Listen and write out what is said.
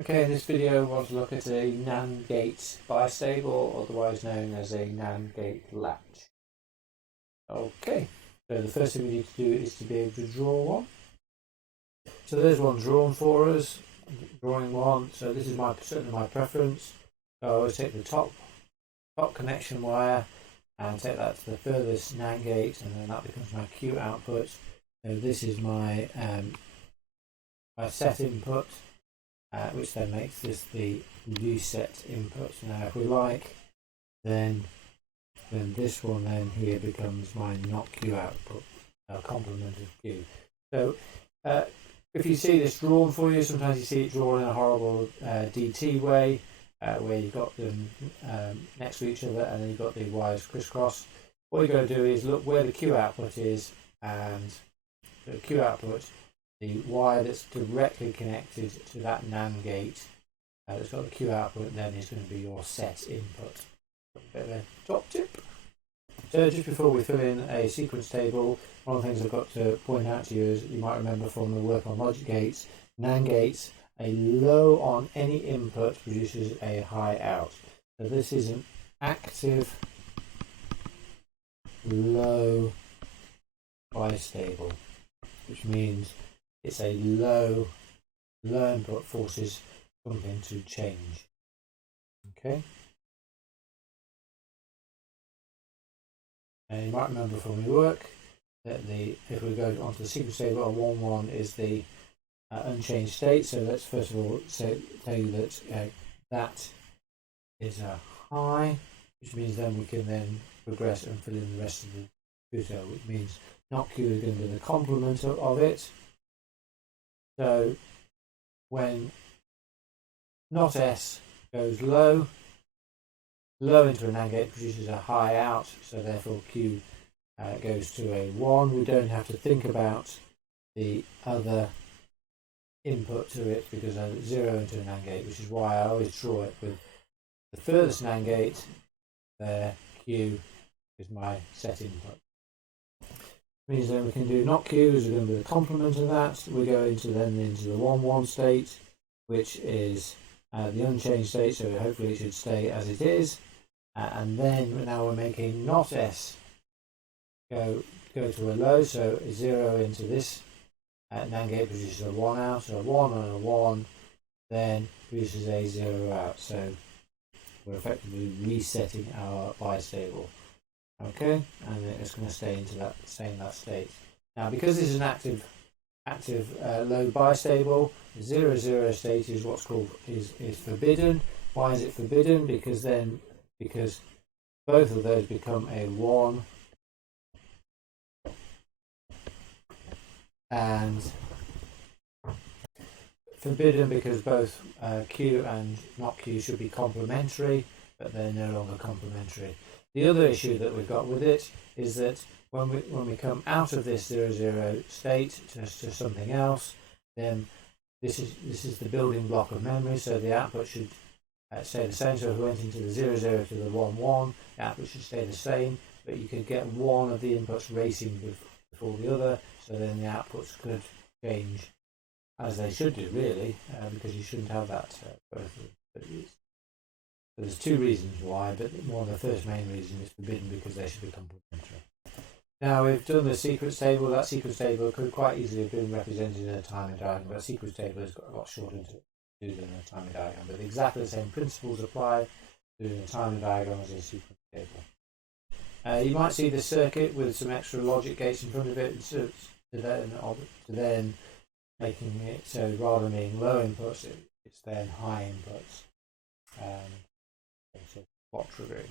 Okay, in this video I want to look at a NAND gate bistable, otherwise known as a NAND gate latch. Okay, so the first thing we need to do is to be able to draw one. So there's one drawn for us, drawing one. So this is certainly my preference. So I always take the top connection wire and take that to the furthest NAND gate, and then that becomes my Q output. So this is my set input. Which then makes this the reset input. Now if we like, then this one then here becomes my not Q output, complement of Q. So if you see this drawn for you, sometimes you see it drawn in a horrible DT way, where you've got them next to each other and then you've got the wires crisscross. What you've got to do is look where the Q output is, and the Q output, the wire that's directly connected to that NAND gate that's got the Q output then is going to be your set input. A bit of a top tip. So just before we fill in a sequence table, one of the things I've got to point out to you is, you might remember from the work on logic gates, NAND gates, a low on any input produces a high out. So this is an active low bistable, which means it's a low input forces something to change. Okay. And you might remember from your work that if we go onto the sequence table, a 1-1 is the unchanged state. So let's first of all tell you that that is a high, which means then we can then progress and fill in the rest of the Q cell, which means not Q is going to be the complement of it. So when not S goes low into a NAND gate produces a high out, so therefore Q goes to a 1. We don't have to think about the other input to it because a 0 into a NAND gate, which is why I always draw it with the furthest NAND gate. There, Q is my set input. Means then we can do not Q is going to be the complement of that. We go into the 1-1 state, which is the unchanged state, so hopefully it should stay as it is. And then now we're making not S go to a low, so a 0 into this NAND gate produces a 1 out, so a 1 and a 1 then produces a 0 out. So we're effectively resetting our bistable. Okay, and it's going to stay in that state. Now, because this is an active low bistable, the 0-0 state is what's called is forbidden. Why is it forbidden? Because both of those become a 1, and forbidden because both Q and not Q should be complementary, but they're no longer complementary. The other issue that we've got with it is that when we come out of this 0-0 state to something else, then this is the building block of memory, so the output should stay the same. So if we went into the 0-0 to the 1-1, the output should stay the same, but you could get one of the inputs racing before the other, so then the outputs could change as they should do, really, because you shouldn't have that both. There's two reasons why, but one of the first main reason is forbidden because they should be complementary. Now we've done the sequence table. That sequence table could quite easily have been represented in a timing diagram, but a sequence table has got a lot shorter to do than a timing diagram. But exactly the same principles apply to a timing diagram as a sequence table. You might see the circuit with some extra logic gates in front of it, to then making it so rather than being low inputs, it's then high inputs. So clock triggering.